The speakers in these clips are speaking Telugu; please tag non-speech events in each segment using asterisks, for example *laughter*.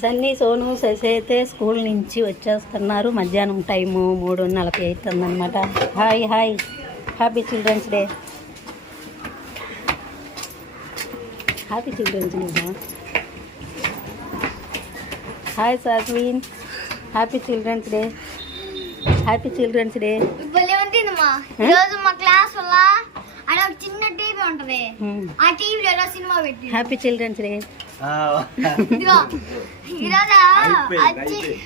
సన్నీ సోను శశి అయితే స్కూల్ నుంచి వచ్చేస్తున్నారు. మధ్యాహ్నం టైము మూడు నలభై అవుతుంది అనమాట hi hi. Happy children's day happy children's day hi Saswin happy children's day happy children's day మా క్లాస్ వల్ల ఆడ ఒక చిన్న టీవీ ఉంటది. ఆ టీవీలో ఏదో సినిమా పెట్టి? Happy children's day. ఇదిగో ఈరోజు ఆ చి-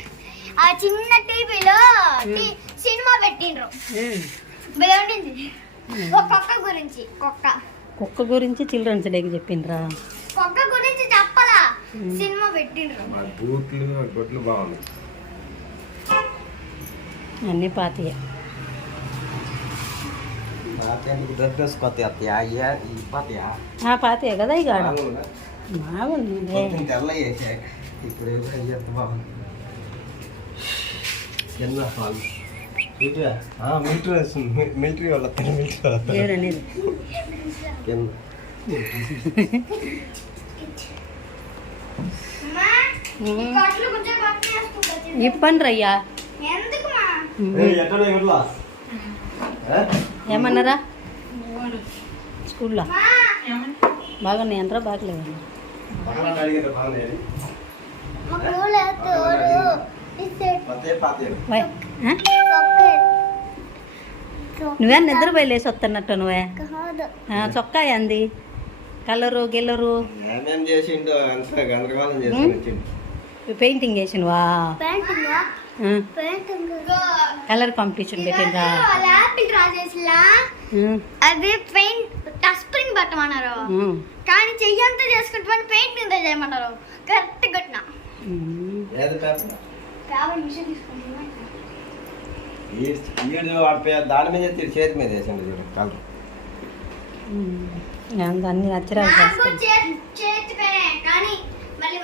ఆ చిన్న టీవీలో టీ- సినిమా పెట్టిండ్రు. భలే ఒక కుక్క గురించి కుక్క. కుక్క గురించి చిల్డ్రన్స్ డేకి చెప్పిండ్రా? కుక్క గురించి చెప్పలా? సినిమా పెట్టిండ్రు. మా బూట్లు గొడ్లు బాగుంది అన్నీ పాతయే. నాకెందుకు డ్రెస్ కొత్త అత్తయ్య అయ్యా ఈ పాతయా ఆ, పాతయే కదా ఇక బాగుందా? ఇప్పుడు ఎంత బాగుంది మిలిటరీ మిలిటరీ వాళ్ళ మిలిటరీ వాళ్ళ ఇప్పండి రయ్యా ఎందుకు ఏమన్నారా? స్కూల్లో? బాగున్నాయి అంటారా బాగలేవు? బాగా అడిగారు బాగున్నాయి మా కూల తోడు ఇస్తే కొత్త పాతయ్య వై ఆ? నువ్వే నిద్రపోయి లేచి వస్తున్నట్టు నువ్వే? చొక్కా అంది కలరు గిల్లరు పెయింటింగ్ పెయింటింగ్? కలర్ చేసిలా ఆ, అది పెయింట్ టచ్ స్ప్రింగ్ పెట్టమన్నారు. కానీ చెయ్యంతా చేసుకుంటే పెయింట్ మీద చేయమన్నారు కరెక్ట్ కొట్టిన. దాని మీద చేతి మీద వేసిండు చూడు కలర్. అంత అన్ని చేతి కానీ మళ్ళీ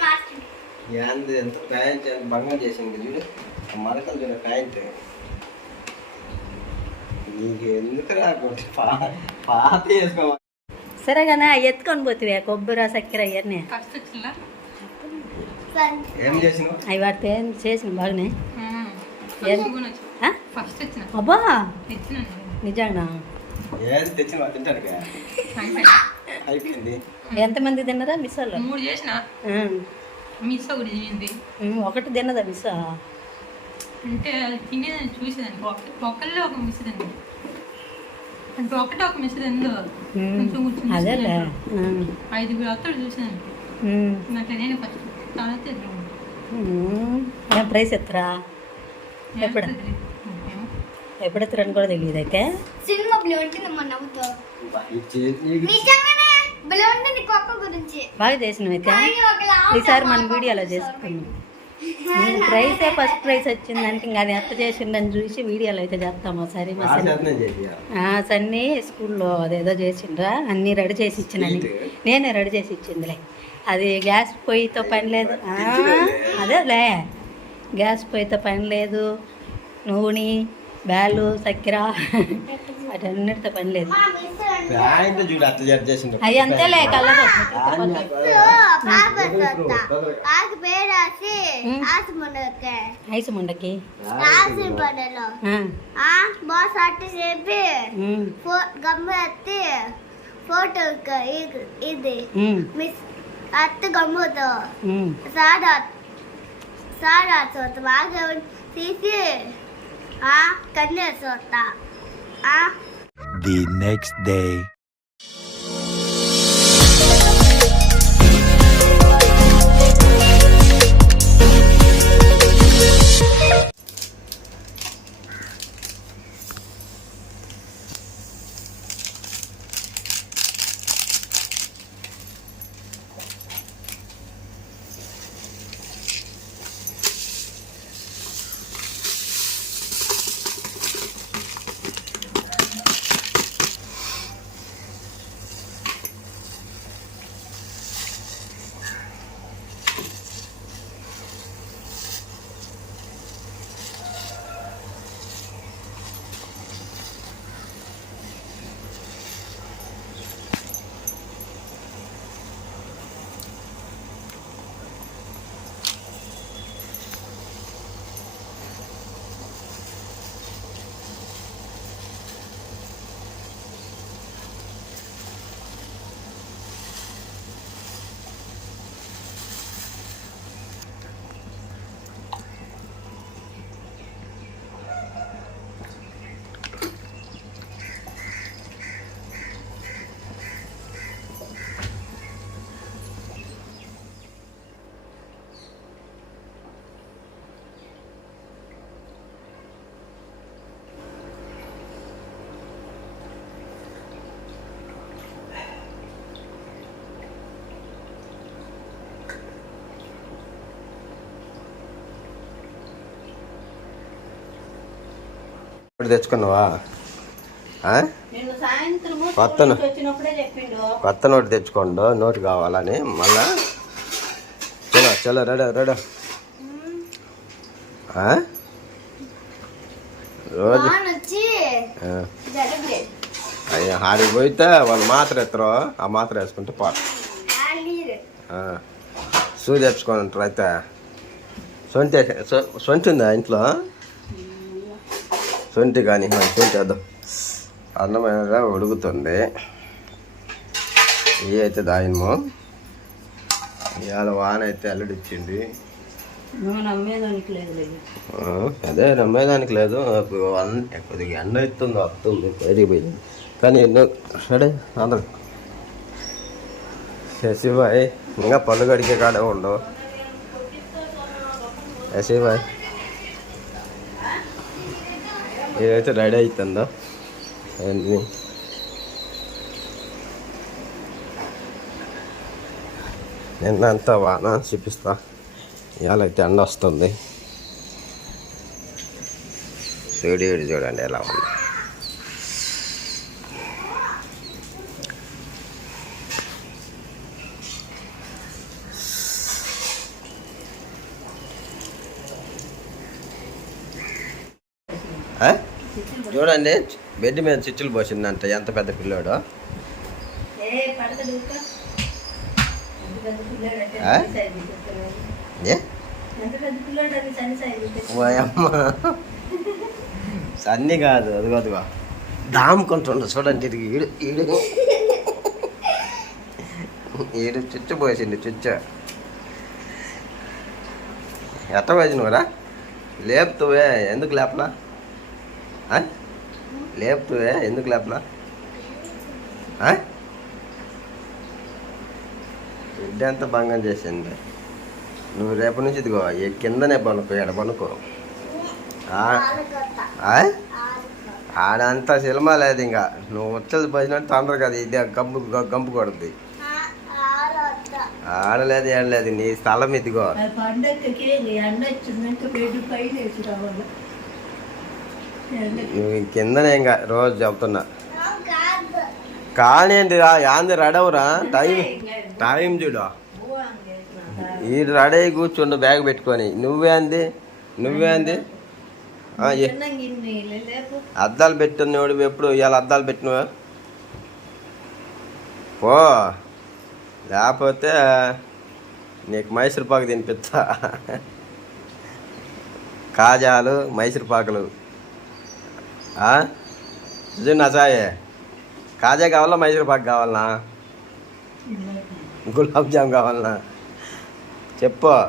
ఎంత భంగం చేసింది చూడు. మరకలు ప్యాంట్ నీకు ఎందుకు రాకుంటే పా పాత వేసుకో సరే కానీ ఎత్తుకొని పోతివే కొబ్బరి చక్కెర అవన్నీ సరే ఏం చేసినావు? అవి వాటితో ఏం చేసిన బాగానే అబ్బా! నిజంగా? ఎంతమంది తిన్నరా మిస్ వాళ్ళు మూడు చేసిన? మిస్ ఒకటి చేయింది ఒకటి తిన్నదా మిస్ అంటే అది తినేదని చూసేదాన్ని ఒక- ఒకళ్ళే ఒక మిస్ తింది అంటే ఒకటే ఒక మిస్ తిందో కొంచెం కొంచెం. ఐదుగురు అత్తడు చూసాను. నాకు నేను ఫస్ట్ తర్వాత ఇద్దరు. ప్రైస్ ఎత్తరా? ఎప్పుడు? ఎప్పుడు ఎత్తరని కూడా తెలియదు అయితే. సినిమా బాగా చేసినావు అయితే. ఈసారి మన వీడియోలో చేసుకున్నాం ప్రైసే ఫస్ట్ ప్రైజ్ వచ్చిందంటే ఇంకా అది ఎంత చేసిండని చూసి వీడియోలో అయితే చేస్తాము సరే మా సన్ని. స్కూల్లో అదేదో చేసిండ్రా అన్నీ రెడీ చేసి ఇచ్చినని నేనే రెడీ చేసి ఇచ్చిందిలే. అది గ్యాస్ పొయ్యితో పని లేదు. అదేలే గ్యాస్ పొయ్యితో పని లేదు. నూనె బ్యాలు చక్కెర వాటన్నిటితో పని లేదు మా మిస్ అంటే ప్యాంట్ చూడు అట్లా జడ్ చేసిండు అవి అంతేలే కలరు పాప సొత్త ఆకు పేరాసి ఆసి ముండక ఐసు ముండకి ఆసి పండలో ఆ, ఆ బాస్ అట్టి చెప్పి ఉమ్, ఫో గమ్మ ఎత్తి ఫోటో ఇది ఉమ్, మిస్ అత్త గమ్ముతో ఉమ్. సారా సారా సోత బాగా తీసి ఆ కన్యా సోత ఆ Ah. the next day. ఇప్పుడు తెచ్చుకున్నావా? చెప్పిండు. కొత్త నోటు తెచ్చుకోండు. నోటు కావాలని మళ్ళా చలో చలో రెడీ రెడీ? రోజు అయ్యా ఆడికి పోయితే వాళ్ళు మాత్ర ఎత్తరు ఆ మాత్ర వేసుకుంటే పో నీరు. షూ తెచ్చుకొని ఉంటారు అయితే సొంటి సొ- సొంటి ఉందా ఇంట్లో? సొంటి కానీ సొంటి వద్దాం అన్నమైన ఉడుకుతుంది. ఇవి అయితే దాయినము. ఇవాళ వాన అయితే అల్లుడిచ్చింది అదే నమ్మేదానికి లేదు. కొద్దిగా ఎండ ఎత్తుంది వస్తుంది పెరిగిపోయింది కానీ ఎన్నో సరే అందరు. శశిబాయ్ ఇంకా పళ్ళు కడిగే కాడే ఉండవు శశిబాయ్. ఏదైతే రెడీ అవుతుందో ఏంటి నిన్నంతా వాన చూపిస్తా. ఇవాళ అయితే ఎండ వస్తుంది. వేడి వేడి చూడండి ఎలా ఉంది. ఆ? చూడండి బెడ్ మీద చిచ్చులు పోసిందంట ఎంత పెద్ద పిల్లోడు? సన్ని కాదు అదిగో అదిగో. దాముకుంటుండ చూడండి ఇది ఈడు ఈడు. ఈడు చుచ్చు పోసింది చుచ్చు. ఎట్ట పోసినవరా? లేపుతువే ఎందుకు లేపలా? లేపుతువే ఎందుకు లేపలా ఆ? బిడ్డ అంతా భంగం చేసింది. నువ్వు రేపటి నుంచి ఇదిగో కిందనే పనుకో ఎడ పనుకో. ఆడంతా సినిమా లేదు ఇంకా. నువ్వు వచ్చేది పోయినట్టు తండ్రి కదా ఇది గంపు గంపు కొడుద్ది. ఆడలేదు ఏడలేదు నీ స్థలం ఇదిగో. కిందనే ఇంకా రోజు చెప్తున్నా. కానీ ఏంటి రా? యాంది రడవురా టైం టైం చూడు. ఈ రెడీ కూర్చుండు బ్యాగ్ పెట్టుకొని. నువ్వేంది నువ్వేంది అద్దాలు పెట్టినోడు ఎప్పుడు? ఇవాళ అద్దాలు పెట్టినవా? పో. లేకపోతే నీకు మైసూర్ పాకు తినిపిస్తా. కాజాలు మైసూర్ పాకులు. నిజం సాయే. కాజా కావాలా మైసూర్ పాకు కావాలనా? గులాబ్ జామ్ కావాలనా? చెప్పు.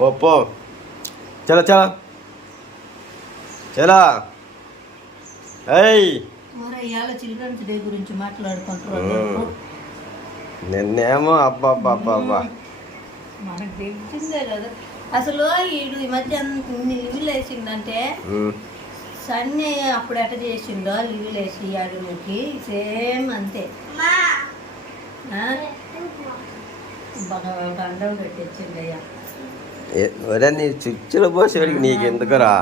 పో పో. చలో చలో. చలో. ఏయ్. చిల్డ్రన్స్ డే గురించి. నిన్నేమో అబ్బా అబ్బా అబ్బా అబ్బా మనకు తెలిసిందే కదా. అసలు ఈ మధ్య మ్మ్. సన్నీ అప్పుడు ఎట చేసిండో లీవ్లు వేసి అడుగుకి సేమ్ అంతే. బండలు పెట్టించింది అయ్యా ఒరే నీ చిచ్చులు పోసేవాడికి నీకు ఎందుకురా.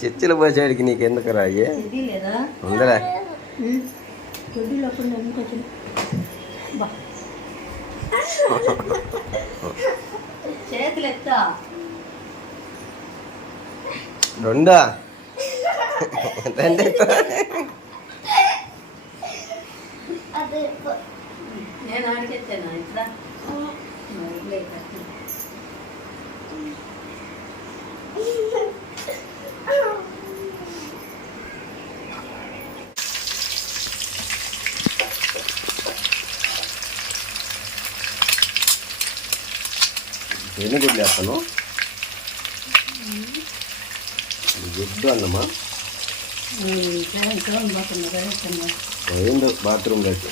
చిచ్చులు పోసేవాడికి నీకు ఎందుకురా అయ్యే ఉందిరా *laughs* చేతులు ఎత్తా రెండా. రెండే నేను ఆడికెత్తాను ఇట్లా ఇట్లే కట్టు. ఎన్ని గుడ్లు వేస్తాను గుడ్డు అన్నమా ఉమ్, సరే, సరే, బాగున్నా, సరే, సరే. పోయిండు బాత్రూంలోకి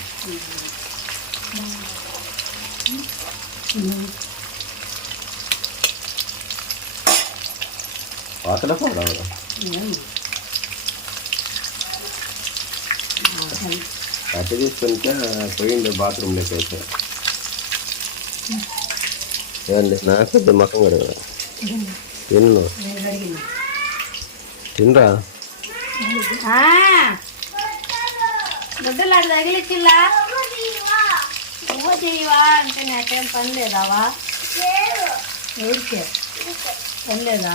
అక్కడ పోరాడు ఏం? కట్టి తీసుకుంటే పోయిండు బాత్రూంలోకి అయితే ఏమండి నాకు పెద్ద మొక్కం కూడా తిన్ను నేను అడిగింది తినరా ముద్దలు అటు తగిలిచ్చిల్లా నువ్వు చేయవా అంటే నాకేం పని లేదావా ఎవరికే పని లేదా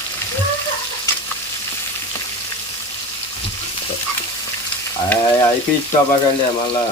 ऐक इच्छा बघायला मला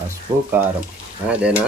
పసుపు కారం. అదేనా?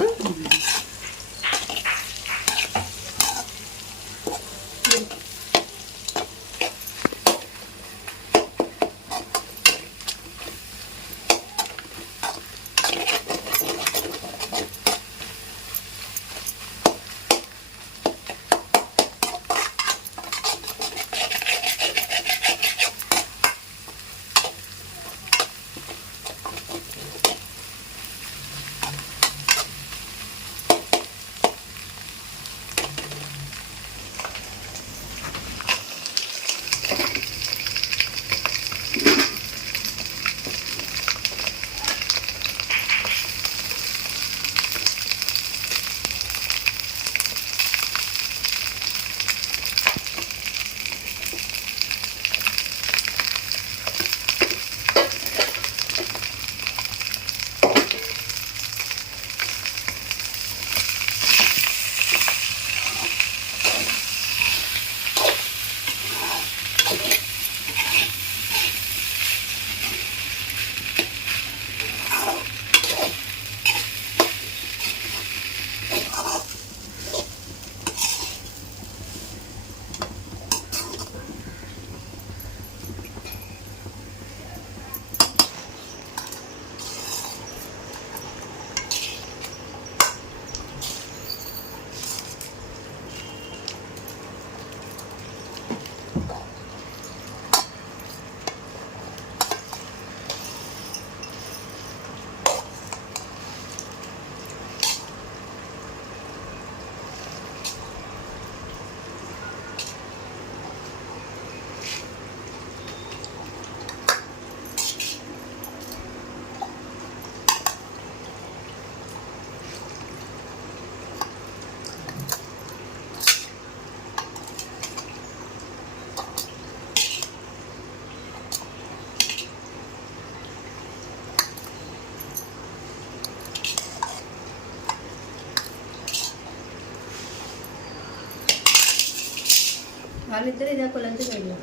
Dale tres de la anterior.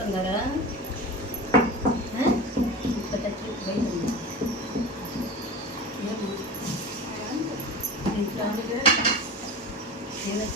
ఉందరా ఆ? పెద్ద చీపు బయట ఉందా ఏమో? ఇంట్లో నేను